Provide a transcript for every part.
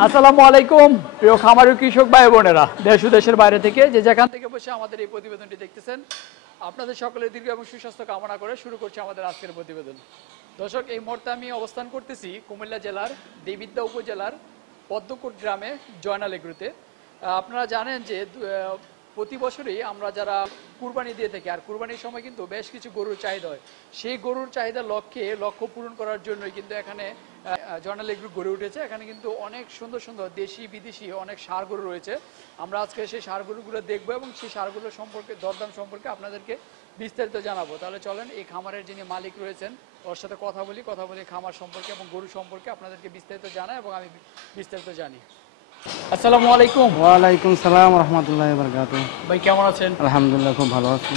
আসসালামু আলাইকুম প্রিয় খামারি কৃষক ভাই বোনেরা, দেশ ও দেশের বাইরে থেকে যে যেখান থেকে বসে আমাদের এই প্রতিবেদনটি দেখতেছেন, আপনাদের সকলের দীর্ঘ এবং সুস্বাস্থ্য কামনা করে শুরু করছি আমাদের আজকের প্রতিবেদন। দর্শক, এই মুহূর্তে আমি অবস্থান করতেছি কুমিল্লা জেলার দেবিদ্যা উপজেলার পদ্মকোট গ্রামে জয়নাল এগ্রোতে। আপনারা জানেন যে প্রতি বছরই আমরা যারা কুরবানি দিয়ে থাকি, আর কুরবানির সময় কিন্তু বেশ কিছু গরুর চাহিদা হয়। সেই গরুর চাহিদা লক্ষ্য পূরণ করার জন্যই কিন্তু এখানে জয়নাল এগ্রো গড়ে উঠেছে। এখানে কিন্তু অনেক সুন্দর সুন্দর দেশি বিদেশি অনেক ষাঁড় গরু রয়েছে। আমরা আজকে সেই ষাঁড় গরুগুলো দেখবো এবং সেই ষাঁড় গরুর সম্পর্কে দরদাম সম্পর্কে আপনাদেরকে বিস্তারিত জানাবো। তাহলে চলেন এই খামারের যিনি মালিক রয়েছেন ওর সাথে কথা বলি খামার সম্পর্কে এবং গরু সম্পর্কে আপনাদেরকে বিস্তারিত জানাই এবং আমি বিস্তারিত জানি। আসসালামু আলাইকুম। ওয়ালাইকুম সালাম রহমতুল্লাহ বারকাতুহু। ভাই কেমন আছেন? আলহামদুলিল্লাহ, খুব ভালো আছি।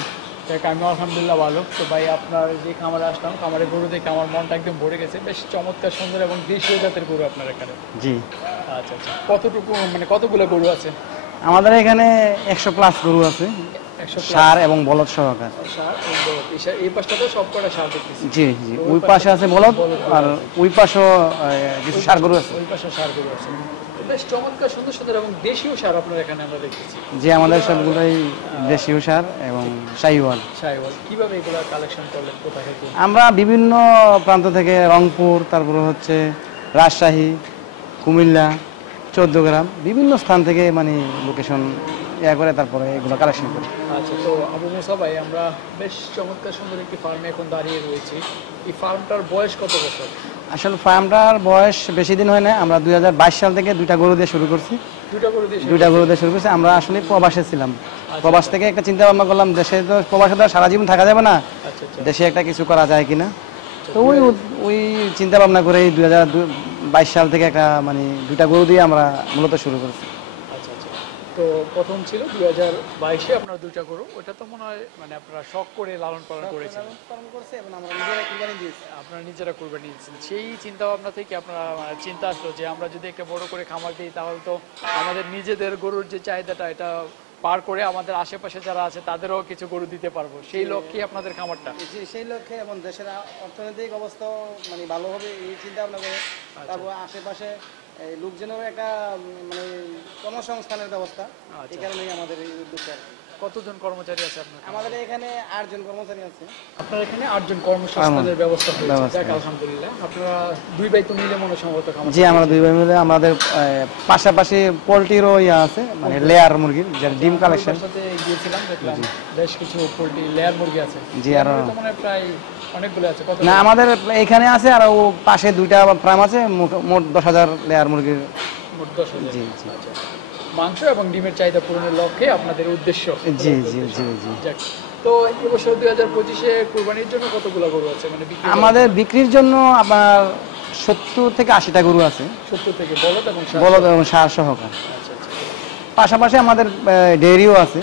আমি আলহামদুলিল্লাহ ভালো। তো ভাই, আপনার যে খামারে আসলাম, খামারের গরু দেখে আমার মনটা একদম ভরে গেছে। বেশ চমৎকার সুন্দর এবং দেশীয় জাতের গরু আপনার এখানে। জি। আচ্ছা আচ্ছা, কতটুকু মানে কতগুলো গরু আছে? আমাদের এখানে 100+ গরু আছে, ষাঁড় এবং বলদ সহকারে। এই পাশটাতে সব কটা ষাঁড় দেখতেছি। জি জি, ওই পাশে আছে বলদ, আর ওই পাশেও কিছু ষাঁড় গরু আছে। ওই পাশে ষাঁড় গরু আছে, বেশ চমৎকার সুন্দর সুন্দর এবং দেশীয় ষাঁড় আপনার এখানে আমরা দেখতেছি। জি, আমাদের সবগুলোই দেশীয় ষাঁড় এবং শাহিওয়াল। কিভাবে এগুলো কালেকশন করলেন, কোথা থেকে? আমরা বিভিন্ন প্রান্ত থেকে, রংপুর, তারপরে হচ্ছে রাজশাহী, কুমিল্লা, চৌদ্দগ্রাম, বিভিন্ন স্থান থেকে মানে লোকেশন করে তারপরে এগুলো কালেকশন করি। আচ্ছা, তো আবু মুসা ভাই, আমরা বেশ চমৎকার সুন্দর একটি ফার্মে এখন দাঁড়িয়ে রয়েছি। এই ফার্মটার বয়স কত বছর? আসলে ফার্মটার বয়স বেশি দিন হয় না। আমরা 2022 সাল থেকে দুইটা গরু দিয়ে শুরু করছি। দুইটা গরু দিয়ে শুরু করছি। আমরা আসলে প্রবাসে ছিলাম। প্রবাস থেকে একটা চিন্তা ভাবনা করলাম, দেশে তো প্রবাসে তো সারা জীবন থাকা যাবে না, দেশে একটা কিছু করা যায় কিনা। তো ওই চিন্তা ভাবনা করে 2022 সাল থেকে একটা মানে দুইটা গরু দিয়ে আমরা মূলত শুরু করছি। তো প্রথম ছিল 2022-এ আপনার দুইটা গরু। ওটা তো মনে হয় মানে আপনারা শখ করে লালন পালন করেছেন। আপনারা নিজেরা কুরবানি দিয়েছেন। সেই চিন্তা ভাবনা থেকে আপনারা চিন্তা আসলো যে আমরা যদি একটা বড় করে খামার দিই, তাহলে তো আমাদের নিজেদের গরুর যে চাহিদাটা এটা পার করে আমাদের আশেপাশে যারা আছে তাদেরও কিছু গরু দিতে পারবো। সেই লক্ষ্যে আপনাদের খামারটা। সেই লক্ষ্যে এবং দেশের অর্থনৈতিক অবস্থা মানে ভালো হবে এই চিন্তা ভাবনা করে, তারপর আশেপাশে লোকজনের একটা মানে কর্মসংস্থানের ব্যবস্থা, এই কারণেই আমাদের এই উদ্যোগটা। কতজন কর্মচারী আছে আপনার? আমাদের এখানে 8 জন কর্মচারী আছে। আপনার এখানে 8 জন কর্মসংস্থানের ব্যবস্থা হয়েছে। যাক আলহামদুলিল্লাহ। আপনারা দুই ভাই তো মিলে মনে সম্ভবত খামার? জি, আমরা দুই ভাই মিলে। আমাদের পাশাপাশি পোল্ট্রিরও আছে, মানে লেয়ার মুরগির যারা ডিম কালেকশন। সাথে গিয়েছিলাম, দেখলাম বেশ কিছু পোল্ট্রি লেয়ার মুরগি আছে। জি, আর মানে প্রায় অনেকগুলো আছে। কত? না, আমাদের এখানে আছে আর ও পাশে দুইটা ফার্ম আছে, মোট 10,000 লেয়ার মুরগির। মোট 10,000। জি জি। আচ্ছা, মাংস এবং ডিমের চাহিদা পূরণের লক্ষ্যে আপনাদের উদ্দেশ্য। জি জি জি জি। তো এই বছর 2025-এ কুরবানির জন্য কতগুলো গরু আছে মানে বিক্রি? আমাদের বিক্রির জন্য আপনার 70 থেকে 80টা গরু আছে। 70 থেকে বলদ এবং ষাঁড় সহকার। আচ্ছা আচ্ছা। পাশাপাশি আমাদের ডেয়ারিও আছে।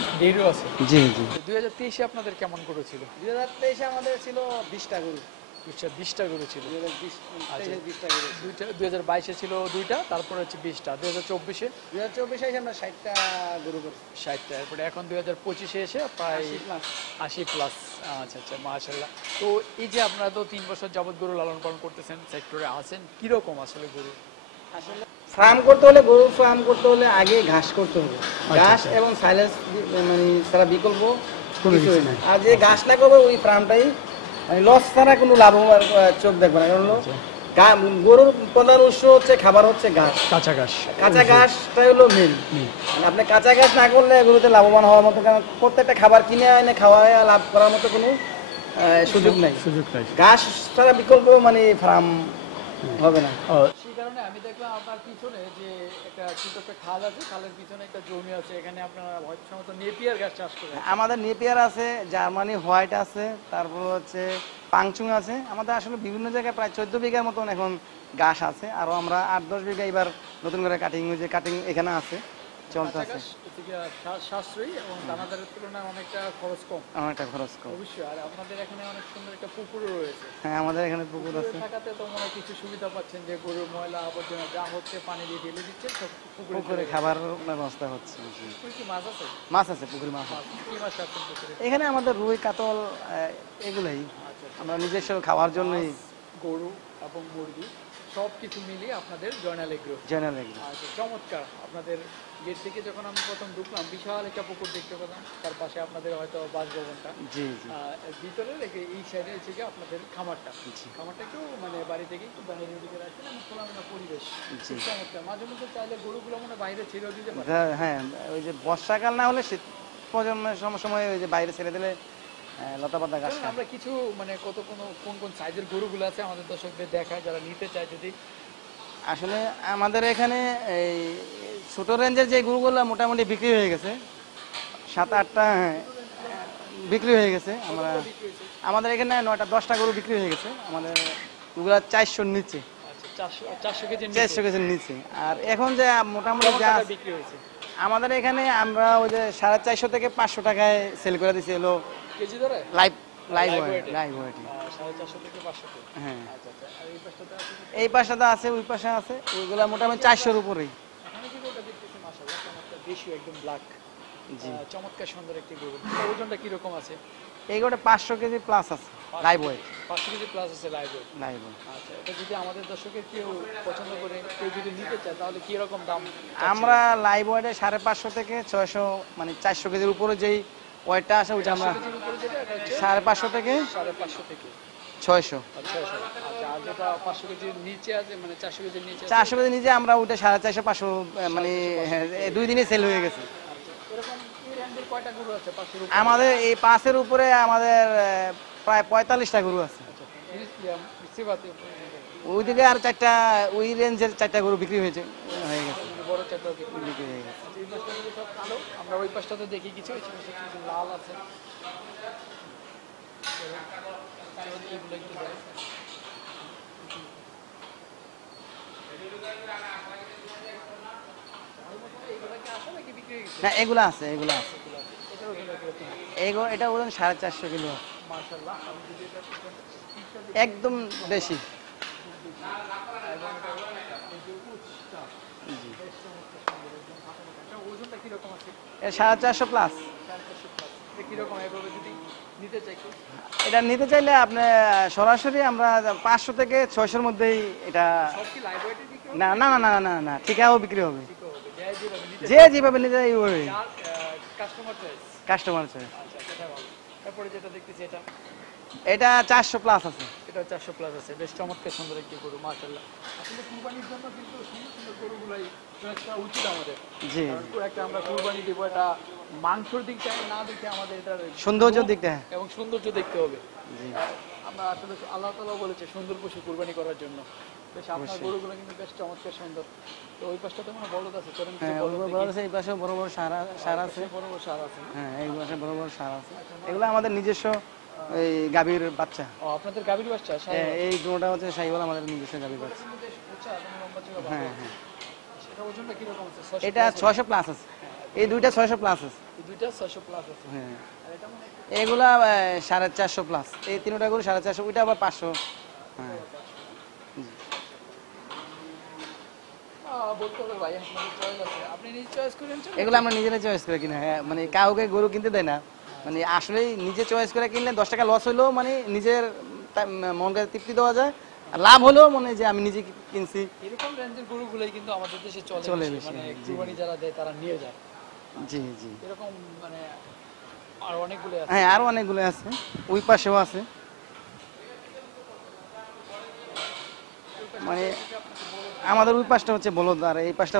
জি জি। 2023-এ আপনাদের কেমন গরু ছিল? 2023-এ আমাদের ছিল 20টা গরু। 20টা গরু ছিল। 2022-এ ছিল 2টা, তারপরে হচ্ছে 20টা। 2024-এ আমরা 60টা গরু করছি। 60টা। এরপরে এখন 2025-এ এসে প্রায় 80+। আচ্ছা আচ্ছা, মাশাআল্লাহ। তো এই যে আপনারা তো 3 বছর যাবত গরু লালন পালন করতেছেন, সেক্টরে আছেন, কিরকম আসলে গরু? আসলে ফার্ম করতে হলে, গরু ফার্ম করতে হলে আগে ঘাস করতে হবে। ঘাস এবং সাইলেন্স মানে সারা বিকল্প কিছুই না। আর যে ঘাস না করবে ওই ফার্মটাই মানে লস ছাড়া কোনো লাভ চোখ দেখবে না। কারণ গরুর প্রধান উৎস হচ্ছে খাবার, হচ্ছে ঘাস, কাঁচা ঘাসটাই হলো মেন। আপনি কাঁচা ঘাস না করলে গরুতে লাভবান হওয়ার মতো, কারণ প্রত্যেকটা খাবার কিনে এনে খাওয়ায় লাভ করার মতো কোনো সুযোগ নাই। ঘাস ছাড়া বিকল্প মানে ফার্ম হবে না। সেই কারণে আমি দেখলাম আপনার পিছনে যে একটা ছোট একটা খাল আছে, খালের পিছনে একটা জমি আছে, এখানে আপনারা হয়তো সম্ভবত নেপিয়ার ঘাস চাষ করেন। আমাদের নেপিয়ার আছে, জার্মানি হোয়াইট আছে, তারপর হচ্ছে পাংচুং আছে। আমাদের আসলে বিভিন্ন জায়গায় প্রায় 14 বিঘার মতন এখন ঘাস আছে। আরো আমরা 8-10 বিঘা এবার নতুন করে কাটিং এখানে আছে, চলতেছে। সাশ্রয়ী এবং দানাদারের তুলনায় অনেকটা খরচ কম। অবশ্যই। আর আপনাদের এখানে অনেক সুন্দর একটা পুকুরও রয়েছে। হ্যাঁ, আমাদের এখানে পুকুর আছে। থাকাতে তো মনে কিছু সুবিধা পাচ্ছেন যে গরুর ময়লা আবর্জনা যা হচ্ছে পানি দিয়ে ঢেলে দিচ্ছে, সব পুকুরে খাবার ব্যবস্থা হচ্ছে। কি মাছ আছে? মাছ আছে, পুকুরে মাছ আছে। কি মাছ আছে পুকুরে? এখানে আমাদের রুই, কাতল এগুলাই আমরা নিজস্ব খাওয়ার জন্যই। গরু এবং মুরগি সব কিছু মিলিয়ে আপনাদের জয়নাল এগ্রো। জয়নাল এগ্রো। আচ্ছা, চমৎকার। আপনাদের গেট থেকে যখন আমি প্রথম ঢুকলাম বিশাল একটা পুকুর দেখতে পেলাম, তার পাশে আপনাদের হয়তো বাসভবনটা। জি জি। ভিতরে এই সাইডে হচ্ছে কি আপনাদের খামারটা। খামারটা একটু মানে বাড়ি থেকে একটু বাইরের দিকে রাখছেন এবং খোলামেলা পরিবেশ। খুব চমৎকার। মাঝে মধ্যে চাইলে গরুগুলো মনে হয় বাইরে ছেড়েও দিতে পারে। হ্যাঁ, ওই যে বর্ষাকাল না হলে শীত প্রজন্মের সময় ওই যে বাইরে ছেড়ে দিলে লতাপাতা ঘাস খায়। আমরা কিছু মানে কোন কোন সাইজের গরুগুলো আছে আমাদের দর্শকদের দেখায়, যারা নিতে চায় যদি। আসলে আমাদের এখানে এই ছোট রেঞ্জের যে গরুগুলো মোটামুটি বিক্রি হয়ে গেছে, 7-8টা বিক্রি হয়ে গেছে। আমাদের এখানে 9-10টা গরু বিক্রি হয়ে গেছে। আমাদের ওগুলো 400-র নিচে। আচ্ছা, 400 কেজি 400 কেজির নিচে। আর এখন যে মোটামুটি যা বিক্রি হয়েছে আমাদের এখানে, আমরা ওই যে 450 থেকে 500 টাকায় সেল করে দিছি হলো কেজি ধরে লাইভ ওয়েট। 450 থেকে 500 টাকা। হ্যাঁ, আচ্ছা আচ্ছা। আর এই পাশটাতে আছে কি? এই পাশটাতে আছে, ওই পাশে আছে, ওইগুলা মোটামুটি 400-র উপরেই। এখানে কি গরুটা দেখতেছি মাশাআল্লাহ চমৎকার, দেশি একদম ব্ল্যাক। জি। চমৎকার সুন্দর একটি গরু। এটার ওজনটা কি রকম আছে? এই গরুটা 500 কেজি প্লাস আছে লাইভ ওয়েট। 500 কেজি প্লাস আছে লাইভ ওয়েট। Live weight. আচ্ছা, এটা যদি আমাদের দর্শকের কেউ পছন্দ করে কেউ যদি নিতে চায় তাহলে কি রকম দাম? আমরা লাইভ ওয়েটে 550 থেকে 600, মানে 400 কেজির উপরে যেই ওয়েটটা আছে ওইটা আমরা 500 কেজির উপরে যেটা এটা হচ্ছে 550 থেকে 550 থেকে 600। 600। আচ্ছা, আর যেটা 500 কেজির নিচে আছে মানে 400 কেজির নিচে আছে 400 কেজি নিচে আমরা ওইটা 450-500, মানে 2 দিনে সেল হয়ে গেছে। এরকম এই রেঞ্জের কয়টা গরু আছে 500 এর উপরে? আমাদের এই 5-এর উপরে আমাদের প্রায় 45টা গরু আছে। আচ্ছা, সিবাতে ওইদিকে আর 4টা, ওই রেঞ্জের 4টা গরু বিক্রি হয়ে গেছে। বড় চারটা বিক্রি। বিক্রি হয়ে গেছে। এই পাশটা যদি সব কালো, আমরা ওই পাশটাতে দেখি কিছু এই পাশে কিছু লাল আছে। এগুলো একটু দেখ। এগুলো কি আসলে কি বিক্রি হয়ে গেছে? না, এগুলো আছে, এগুলো আছে। এটার ওজনটা কিরকম? এটা ওজন 450 কিলো আছে। মাশাআল্লাহ, আমি যদি এটা একদম দেশি। ওজনটা কিরকম আছে? 450 প্লাস। 450 প্লাস। এটা কিরকম এভাবে যদি নিতে চাই কেউ? এটা নিতে চাইলে আপনি সরাসরি আমরা 500 থেকে 600-র মধ্যেই এটা। সব কি লাইভ ওয়েটে বিক্রি হবে? না না না না না না, ঠিকাও বিক্রি হবে। ঠিক হবে। যেভাবে নিতে যে যেভাবে নিতে চাই ওই কাস্টমার চয়েস। কাস্টমার চাই। আচ্ছা, সেটা ভালো। তারপরে যেটা দেখতেছি এটা এটা 400 প্লাস আছে। এটা 400 প্লাস আছে। বেশ চমৎকার সুন্দর একটি গরু মাশাআল্লাহ। আসলে কুরবানির জন্য কিন্তু সুন্দর সুন্দর গরুগুলাই চয়েসটা উচিত আমাদের। জি। কারণ পুরো একটা আমরা কুরবানি দিব, এটা মাংসর দিকটা না দেখে আমাদের এটার সৌন্দর্য রূপ দিকটা। এবং সৌন্দর্য দেখতে হবে। জি। আমরা আসলে আল্লাহ তাআলা বলেছে সুন্দর পশু কুরবানি করার জন্য। বেশ আপনার গরুগুলো কিন্তু বেশ চমৎকার সুন্দর। তো ওই পাশটাতে মনে হয় বলদ আছে, চলেন হ্যাঁ, কিছু ওই বলদ বড় দেখি। আছে, এই পাশে বড় বড় সার আছে। বড় বড় সার আছে না? হ্যাঁ, এই পাশে বড় বড় সার আছে। এগুলো আমাদের নিজস্ব এই গাভীর বাচ্চা। ও, আপনাদের গাভীর বাচ্চা হ্যাঁ, এই গরুটা হচ্ছে শাহিওয়াল, আমাদের নিজস্ব গাভীর বাচ্চা। বেশ উঁচা এবং লম্বা চওড়া ভালো। হ্যাঁ হ্যাঁ। সেটা ওজনটা কি রকম আছে? 600 এটা 600 প্লাস আছে। এই দুইটা 600 প্লাস আছে। এই দুইটা 600 প্লাস আছে। হ্যাঁ, আর এটা মানে এগুলা 450 প্লাস। এই তিনটা গরু 450, ওইটা আবার 500। হ্যাঁ, বলতে হবে ভাই আপনাদের চয়েস আছে। আপনি নিজে চয়েস করেন তো? এগুলো আমরা নিজেরা চয়েস করে কিনা। হ্যাঁ, মানে কাউকে গরু কিনতে দেয় না। মানে আসলেই নিজে চয়েস করে কিনলে 10 টাকা লস হলেও মানে নিজের মনকে তৃপ্তি দেওয়া যায়। আর লাভ হলেও মনে যে আমি নিজে কিনছি। এরকম রেঞ্জের গরুগুলাই কিন্তু আমাদের দেশে চলে চলে বেশি। বেশি, মানে জি। কুরবানি যারা দেয় তারা নিয়ে যায়। জি জি। এরকম মানে আর অনেকগুলো আছে। হ্যাঁ, আরো অনেকগুলো আছে, ওই পাশেও আছে। মানে আমাদের ওই পাশটা হচ্ছে বলদ, আর এই পাশটা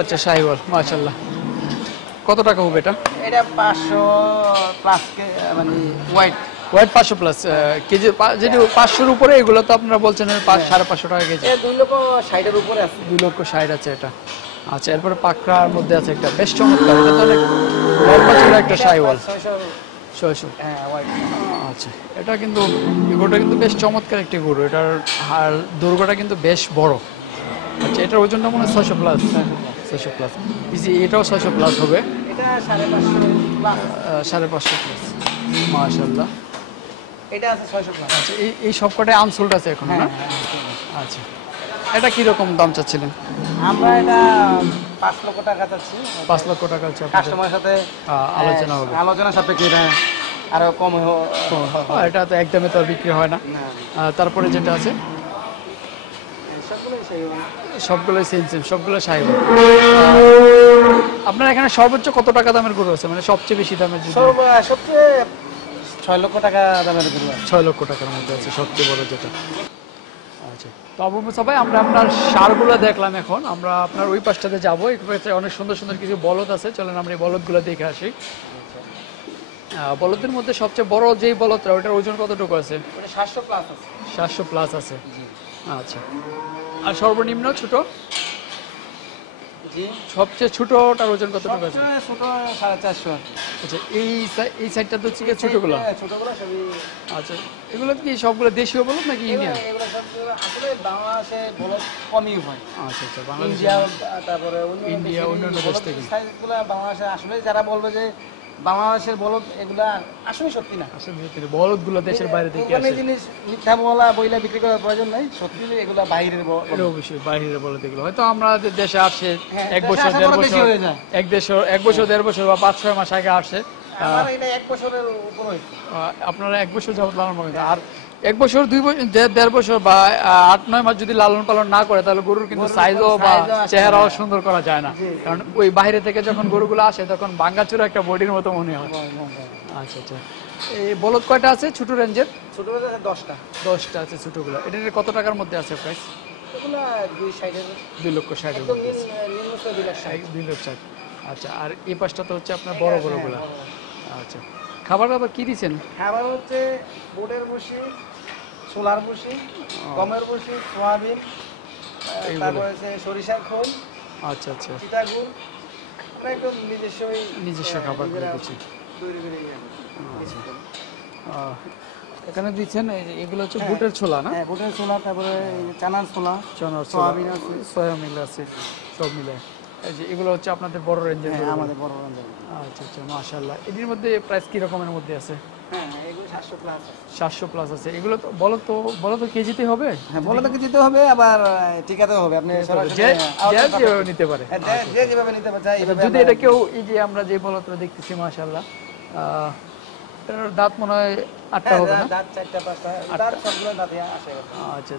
আচ্ছা, শাহিওয়াল মাশাআল্লাহ। কত টাকা হবে এটা? এটা 500 প্লাস, মানে হোয়াইট। Wait 500 plus KG. যেটি 500-র উপরে এগুলো তো আপনারা বলছেন 550 টাকা কেজি। 2,60,000-এর উপরে আছে। 2,60,000 আছে এটা। আচ্ছা, এরপরে পাকড়ার মধ্যে আছে একটা বেশ চমৎকার, এটা তো অনেক লম্বা চওড়া একটা শাহিওয়াল। 600। হ্যাঁ, হোয়াইট। আচ্ছা, এটা কিন্তু গরুটা কিন্তু বেশ চমৎকার একটি গরু। এটার হাড় দৈর্ঘ্যটা কিন্তু বেশ বড়। আচ্ছা, এটার ওজনটা মনে হয় 600 প্লাস। 600 প্লাস। ইজি, এটাও 600 প্লাস হবে। এটা 550 প্লাস। 550 প্লাস মাশাআল্লাহ। এটা আছে 600 প্লাস। আচ্ছা, এই সবকটাই আনসোল্ড আছে এখন না? আচ্ছা, এটা কি রকম দাম চাচ্ছিলেন? আমরা এটা 5 লক্ষ টাকা চাচ্ছি। 5 লক্ষ টাকা হচ্ছে আপনাদের কাস্টমারের সাথে আলোচনা হবে। আলোচনা সাপেক্ষে এটা আরো কম এটা তো একদমই তো আর বিক্রি হয় না। তারপরে যেটা আছে সবগুলোই সেম সেম, সবগুলো সাইবার। আপনার এখানে সর্বোচ্চ কত টাকা দামের গরু আছে, মানে সবচেয়ে বেশি দামের? সবচেয়ে 6 লক্ষ টাকা দামের গরু আছে। 6 লক্ষ টাকার মধ্যে আছে সবচেয়ে বড় যেটা। আচ্ছা, তো আবু মুসা ভাই আমরা আপনার সারগুলো দেখলাম, এখন আমরা আপনার ওই পাশটাতে যাবো। এই পাশে অনেক সুন্দর সুন্দর কিছু বলদ আছে, চলেন আমরা এই বলদগুলো দেখে আসি। বলদের মধ্যে সবচেয়ে বড় যেই বলদটা, ওটার ওজন কতটুকু আছে? 700 প্লাস আছে। 700 প্লাস আছে। আচ্ছা, আর সর্বনিম্ন ছোট? জি, সবচেয়ে ছোটটার ওজন কতটুকু আছে? ছোট 450। আচ্ছা, এই সাইডটা তো হচ্ছে ছোটগুলো। ছোটগুলো সবই। আচ্ছা, এগুলো কি সবগুলো দেশীয় বলদ নাকি ইন্ডিয়ান? এগুলো সবগুলো আসলে বাংলাদেশে বলদ কমই হয়। আচ্ছা আচ্ছা, বাংলাদেশ, ইন্ডিয়া, তারপরে ইন্ডিয়া, অন্যান্য দেশ থেকে। সাইজগুলো বাংলাদেশে আসলে যারা বলবে যে বাংলাদেশের বলদ, এগুলা আসলে সত্যি না। আসলে বলদগুলো দেশের বাইরে থেকে ওখানে আসে। জিনিস মিথ্যা বলা বইলা বিক্রি করার প্রয়োজন নাই, সত্যি এগুলা বাইরের বলদ। এটা অবশ্যই বাইরের বলদ এগুলো। হয়তো আমাদের দেশে আসছে হ্যাঁ, 1 দেশে বছর আসার 1.5 পরে বেশি বছর, হয়ে যায়। 1 বছর 1 বছর 1.5 বছর বা 5-6 মাস আগে আসছে। আমার এটা 1 বছরের উপর হয়েছে। আপনারা 1 বছর যাবত লালন পালন করেন। আর 1 বছর 2 বছর 1.5 বছর বা 8-9 মাস যদি লালন পালন না করে, তাহলে গরুর কিন্তু সাইজও বা চেহারাও সুন্দর করা যায় না। কারণ ওই বাইরে থেকে যখন গরুগুলো আসে তখন ভাঙ্গাচুরা একটা বডির মতো মনে হয়। আচ্ছা আচ্ছা, এই বলদ কয়টা আছে ছোট রেঞ্জের? ছোট বলদ 10টা। 10টা আছে ছোটগুলো। এটার কত টাকার মধ্যে আছে প্রাইস? এগুলা 260 2,60,000 একদম নিম্ন 260। 2,60,000। আচ্ছা, আর এই পাশটা তো হচ্ছে আপনার বড় বড়গুলো। আচ্ছা, খাবার দাবার কি দিচ্ছেন? খাবার হচ্ছে বুটের ভুসি, ছোলার ভুসি, গমের ভুসি, সোয়াবিন, তারপর হচ্ছে সরিষার খোল। আচ্ছা আচ্ছা, চিটাগুড়, আমরা একদম নিজস্ব খাবার করে দিচ্ছি। তৈরি করে আচ্ছা, এখানে দিচ্ছেন এগুলো হচ্ছে বুটের ছোলা না? হ্যাঁ, বুটের ছোলা, তারপরে চানার ছোলা, চনার সোয়াবিন আছে, সয়া মিল আছে, সব মিলে। এই যে এগুলো হচ্ছে আপনাদের বড় রেঞ্জের। হ্যাঁ, আমাদের বড় রঞ্জন। আচ্ছা আচ্ছা, মাশাআল্লাহ। এদের মধ্যে প্রাইস কি রকমের মধ্যে আছে? হ্যাঁ, এগুলো 700 প্লাস। 700 প্লাস আছে। এগুলো তো বলো তো কেজিতে হবে? হ্যাঁ, বলে তো দিতে হবে, আবার টিকাতেও হবে। আপনি সরাসরি যে নিতে পারে, যে যেভাবে নিতে পারে চাই এইভাবে। যদি এটা কেউ, এই যে আমরা যে বলদটা দেখতেছি মাশাআল্লাহ, এটার দাঁত মনে হয় 8টা হবে না? দাঁত 4টা 5টা, দাঁত সবগুলো দাঁতে আসে। আচ্ছা,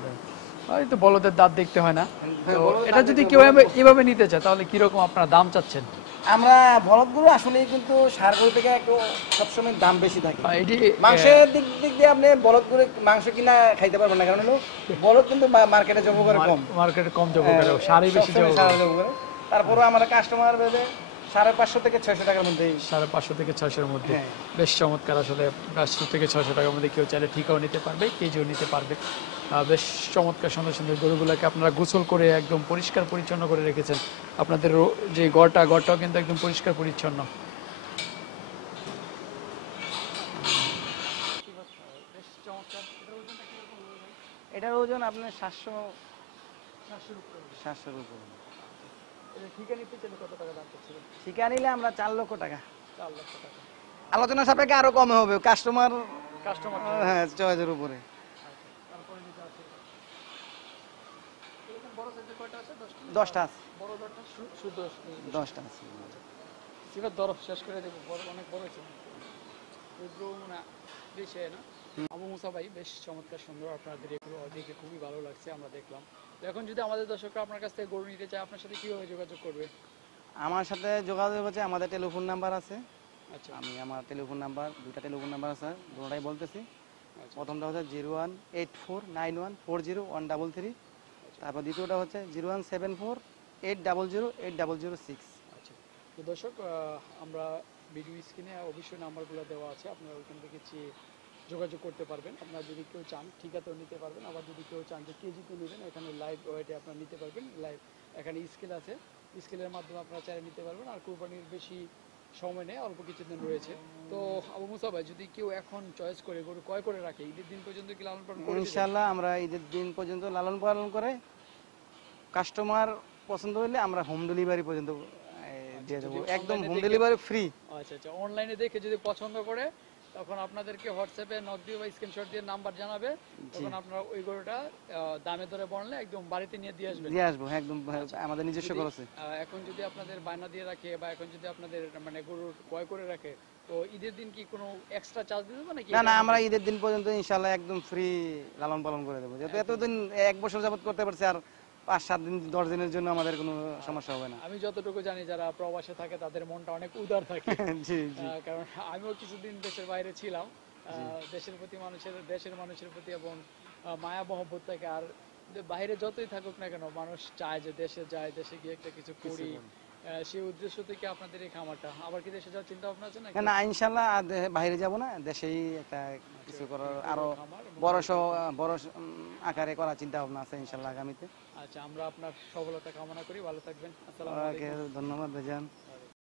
হয়তো বলদের দাঁত দেখতে হয় না। তো এটা যদি কেউ এভাবে নিতে চায় তাহলে কিরকম আপনারা দাম চাচ্ছেন? আমরা বলদগুলো আসলে কিন্তু সারগুলো থেকে একটু সবসময় দাম বেশি থাকে। এটি মাংসের দিক দিয়ে আপনি বলদগুলো মাংস কিনা খাইতে পারবেন না, কারণ হলো বলদ কিন্তু মার্কেটে জব করে কম। মার্কেটে কম জব করে, সারই বেশি জব করে। তারপরে আমাদের কাস্টমার ভেবে 550 থেকে 600 টাকার মধ্যে। 550 থেকে 600-এর মধ্যে। হ্যাঁ। বেশ চমৎকার। আসলে 500 থেকে 600 টাকার মধ্যে কেউ চাইলে ঠিকাও নিতে পারবে, কেজিও নিতে পারবে। বেশ চমৎকার সুন্দর সুন্দর গরুগুলোকে আপনারা গোসল করে একদম পরিষ্কার পরিচ্ছন্ন করে রেখেছেন। আপনাদের যে গড়টাও কিন্তু একদম পরিষ্কার পরিচ্ছন্ন। এটার ওজন আপনার 700 700 উপর। ঠিকা নিলে আমরা 4 লক্ষ টাকা। 4 লক্ষ টাকা আলোচনা সাপেক্ষে আরো কমে হবে, কাস্টমার। হ্যাঁ, চয়েসের উপরে। তারপরে যেটা আছে এরকম বড় সাইজের কয়টা আছে? 10টা আছে। বড় দরটা শুধু 10টা আছে। এবার দরফ শেষ করে দেবো, অনেক বড় ছিল না বেশি না। আবু মুসা ভাই বেশ চমৎকার সুন্দর, আপনাদের এগুলো দেখে খুবই ভালো লাগছে, আমরা দেখলাম। তো এখন যদি আমাদের দর্শকরা আপনার কাছ থেকে গরু নিতে চায়, আপনার সাথে কিভাবে যোগাযোগ করবে? আমার সাথে যোগাযোগ হচ্ছে, আমাদের টেলিফোন নাম্বার আছে। আচ্ছা, আমি আমার টেলিফোন নাম্বার, দুটা টেলিফোন নাম্বার আছে, দুটোটাই বলতেছি। প্রথমটা হচ্ছে 018491400133, তারপর দ্বিতীয়টা হচ্ছে 017480080006। আচ্ছা, তো দর্শক আমরা ভিডিও স্ক্রিনে অবশ্যই নাম্বারগুলো দেওয়া আছে, আপনারা ওইখান থেকে যোগাযোগ করতে পারবেন। আপনারা যদি কেউ চান ঠিকাতেও নিতে পারবেন, আবার যদি কেউ চান যে কেজিতে নেবেন, এখানে লাইভ ওয়েটে আপনারা নিতে পারবেন। লাইভ এখানে স্কেল আছে, স্কেলের মাধ্যমে আপনারা চাইলে নিতে পারবেন। আর কোরবানির বেশি সময় নেই, অল্প কিছুদিন রয়েছে। তো আবু মুসা ভাই, যদি কেউ এখন চয়েস করে গরু ক্রয় করে রাখে, ঈদের দিন পর্যন্ত কি লালন পালন করে? ইনশাআল্লাহ আমরা ঈদের দিন পর্যন্ত লালন পালন করে, কাস্টমার পছন্দ হলে আমরা হোম ডেলিভারি পর্যন্ত দিয়ে দেবো, একদম হোম ডেলিভারি ফ্রি। আচ্ছা আচ্ছা, অনলাইনে দেখে যদি পছন্দ করে তখন আপনাদেরকে হোয়াটসঅ্যাপে নক দিয়ে বা স্ক্রিনশট দিয়ে নাম্বার জানাবে, তখন আপনারা ওই গরুটা দামে দরে বললে একদম বাড়িতে নিয়ে দিয়ে আসবেন। দিয়ে আসবো, হ্যাঁ, একদম আমাদের নিজস্ব যদি, খরচে। এখন যদি আপনাদের বায়না দিয়ে রাখে বা এখন যদি আপনাদের মানে গরুর ক্রয় করে রাখে, তো ঈদের দিন কি কোনো এক্সট্রা চার্জ দিতে হবে নাকি? না না, আমরা ঈদের দিন পর্যন্ত ইনশাল্লাহ একদম ফ্রি লালন পালন করে দেবো, যেহেতু এতদিন 1 বছর যাবত করতে পারছি, আর 5-7 দিন 10 দিনের জন্য আমাদের কোনো সমস্যা হবে না। আমি যতটুকু জানি যারা প্রবাসে থাকে তাদের মনটা অনেক উদার থাকে। জি জি। কারণ আমিও কিছুদিন দেশের বাইরে ছিলাম, দেশের প্রতি দেশের মানুষের প্রতি এবং মায়া মহব্বত থাকে। আর বাইরে যতই থাকুক না কেন, মানুষ চায় যে দেশে যায়, দেশে গিয়ে একটা কিছু করি। সেই উদ্দেশ্য থেকে আপনাদের এই খামারটা। আবার কি দেশে যাওয়ার চিন্তা ভাবনা আছে নাকি? না ইনশাল্লাহ আর বাইরে যাব না, দেশেই একটা কিছু করার আরো বড় আকারে করার চিন্তা ভাবনা আছে ইনশাল্লাহ আগামীতে। আচ্ছা, আমরা আপনার সফলতা কামনা করি, ভালো থাকবেন। আসসালামু আলাইকুম। ধন্যবাদ ভাইজান।